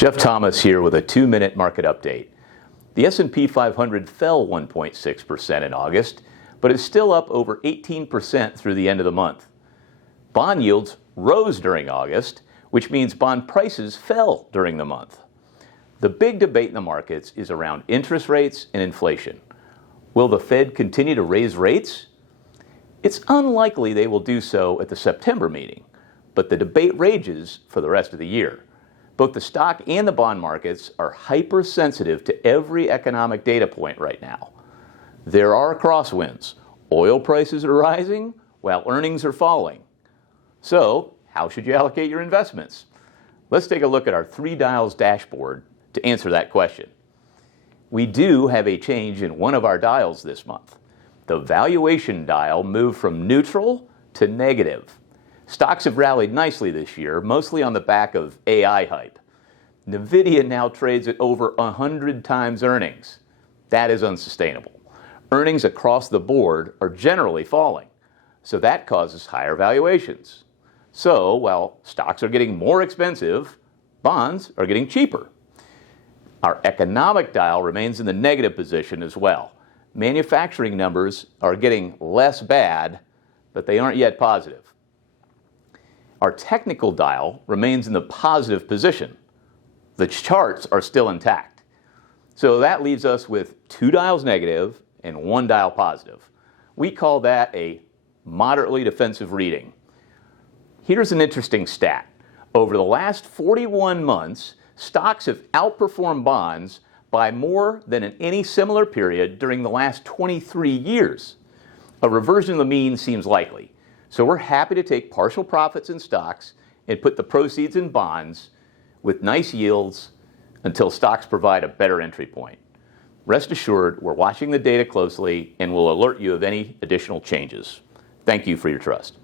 Jeff Thomas here with a 2-minute market update. The S&P 500 fell 1.6% in August, but is still up over 18% through the end of the month. Bond yields rose during August, which means bond prices fell during the month. The big debate in the markets is around interest rates and inflation. Will the Fed continue to raise rates? It's unlikely they will do so at the September meeting, but the debate rages for the rest of the year. Both the stock and the bond markets are hypersensitive to every economic data point right now. There are crosswinds. Oil prices are rising while earnings are falling. So, how should you allocate your investments? Let's take a look at our 3 dials dashboard to answer that question. We do have a change in one of our dials this month. The valuation dial moved from neutral to negative. Stocks have rallied nicely this year, mostly on the back of AI hype. Nvidia now trades at over 100 times earnings. That is unsustainable. Earnings across the board are generally falling, so that causes higher valuations. So, while stocks are getting more expensive, bonds are getting cheaper. Our economic dial remains in the negative position as well. Manufacturing numbers are getting less bad, but they aren't yet positive. Our technical dial remains in the positive position. The charts are still intact. So that leaves us with 2 dials negative and 1 dial positive. We call that a moderately defensive reading. Here's an interesting stat. Over the last 41 months, stocks have outperformed bonds by more than in any similar period during the last 23 years. A reversion of the mean seems likely. So we're happy to take partial profits in stocks and put the proceeds in bonds with nice yields until stocks provide a better entry point. Rest assured, we're watching the data closely and will alert you of any additional changes. Thank you for your trust.